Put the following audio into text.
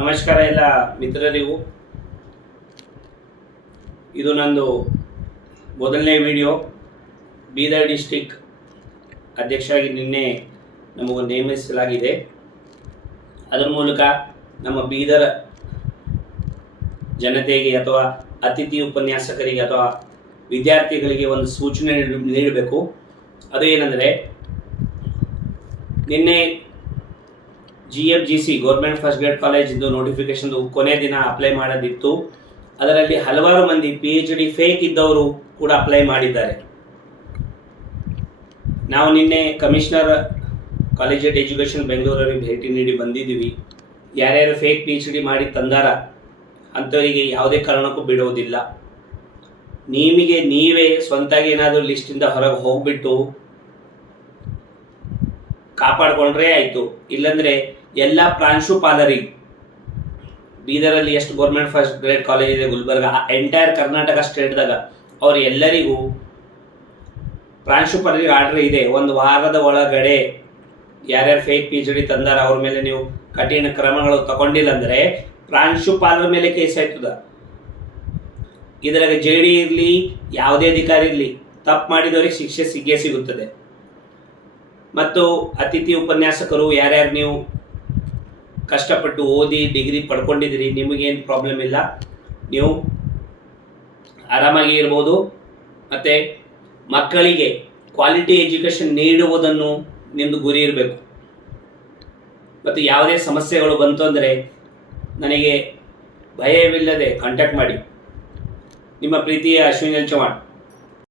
ನಮಸ್ಕಾರ ಎಲ್ಲ ಮಿತ್ರರಿಗೂ. ಇದು ನಂದು ಮೊದಲನೇ ವಿಡಿಯೋ. ಬೀದರ್ ಡಿಸ್ಟಿಕ್ ಅಧ್ಯಕ್ಷರಾಗಿ ನಿನ್ನೆ ನಮಗೂ ನೇಮಿಸಲಾಗಿದೆ. ಅದರ ಮೂಲಕ ನಮ್ಮ ಬೀದರ್ ಜನತೆಗೆ ಅಥವಾ ಅತಿಥಿ ಉಪನ್ಯಾಸಕರಿಗೆ ಅಥವಾ ವಿದ್ಯಾರ್ಥಿಗಳಿಗೆ ಒಂದು ಸೂಚನೆ ನೀಡಬೇಕು. ಅದು ಏನಂದರೆ, ನಿನ್ನೆ GFGC ಗೌರ್ಮೆಂಟ್ ಫಸ್ಟ್ ಗ್ರೇಡ್ ಕಾಲೇಜಿಂದು ನೋಟಿಫಿಕೇಶನ್ ಕೊನೆ ದಿನ ಅಪ್ಲೈ ಮಾಡೋದಿತ್ತು. ಅದರಲ್ಲಿ ಹಲವಾರು ಮಂದಿ PhD ಫೇಕ್ ಇದ್ದವರು ಕೂಡ ಅಪ್ಲೈ ಮಾಡಿದ್ದಾರೆ. ನಾವು ನಿನ್ನೆ ಕಮಿಷನರ್ ಕಾಲೇಜ್ ಎಜುಕೇಷನ್ ಬೆಂಗಳೂರಿಗೆ ಭೇಟಿ ನೀಡಿ ಬಂದಿದ್ದೀವಿ. ಯಾರ್ಯಾರು ಫೇಕ್ PhD ಮಾಡಿ ತಂದಾರ ಅಂಥವರಿಗೆ ಯಾವುದೇ ಕಾರಣಕ್ಕೂ ಬಿಡೋದಿಲ್ಲ. ನಿಮಗೆ ನೀವೇ ಸ್ವಂತಾಗಿ ಏನಾದರೂ ಲಿಸ್ಟಿಂದ ಹೊರಗೆ ಹೋಗ್ಬಿಟ್ಟು ಕಾಪಾಡಿಕೊಂಡ್ರೆ ಆಯಿತು. ಇಲ್ಲಾಂದರೆ ಎಲ್ಲ ಪ್ರಾಂಶುಪಾಲರಿಗೆ, ಬೀದರಲ್ಲಿ ಎಷ್ಟು ಗೌರ್ಮೆಂಟ್ ಫಸ್ಟ್ ಗ್ರೇಡ್ ಕಾಲೇಜ್ ಇದೆ, ಗುಲ್ಬರ್ಗ, ಎಂಟೈರ್ ಕರ್ನಾಟಕ ಸ್ಟೇಟ್ದಾಗ ಅವ್ರು ಎಲ್ಲರಿಗೂ ಪ್ರಾಂಶುಪಾಲರಿಗೆ ಆರ್ಡರ್ ಇದೆ. ಒಂದು ವಾರದ ಒಳಗಡೆ ಯಾರ್ಯಾರು ಫೇಕ್ PhD ತಂದಾರ ಅವ್ರ ಮೇಲೆ ನೀವು ಕಠಿಣ ಕ್ರಮಗಳು ತಗೊಂಡಿಲ್ಲ ಅಂದರೆ ಪ್ರಾಂಶುಪಾಲರ ಮೇಲೆ ಕೇಸ್ ಆಯ್ತದ. ಇದರಾಗ JD ಇರಲಿ ಯಾವುದೇ ಅಧಿಕಾರಿ ಇರಲಿ, ತಪ್ಪು ಮಾಡಿದವರಿಗೆ ಶಿಕ್ಷೆ ಸಿಗೇ ಸಿಗುತ್ತದೆ. ಮತ್ತು ಅತಿಥಿ ಉಪನ್ಯಾಸಕರು ಯಾರ್ಯಾರು ನೀವು ಕಷ್ಟಪಟ್ಟು ಓದಿ ಡಿಗ್ರಿ ಪಡ್ಕೊಂಡಿದ್ದೀರಿ, ನಿಮಗೇನು ಪ್ರಾಬ್ಲಮ್ ಇಲ್ಲ, ನೀವು ಆರಾಮಾಗಿ ಇರ್ಬೋದು. ಮತ್ತು ಮಕ್ಕಳಿಗೆ ಕ್ವಾಲಿಟಿ ಎಜುಕೇಷನ್ ನೀಡುವುದನ್ನು ನಿಮ್ಮದು ಗುರಿ ಇರಬೇಕು. ಮತ್ತು ಯಾವುದೇ ಸಮಸ್ಯೆಗಳು ಬಂತು ಅಂದರೆ ನನಗೆ ಭಯವಿಲ್ಲದೆ ಕಾಂಟ್ಯಾಕ್ಟ್ ಮಾಡಿ. ನಿಮ್ಮ ಪ್ರೀತಿಯ ಅಶ್ವಿನಿ ಎಲ್ ಚವಾಣ್.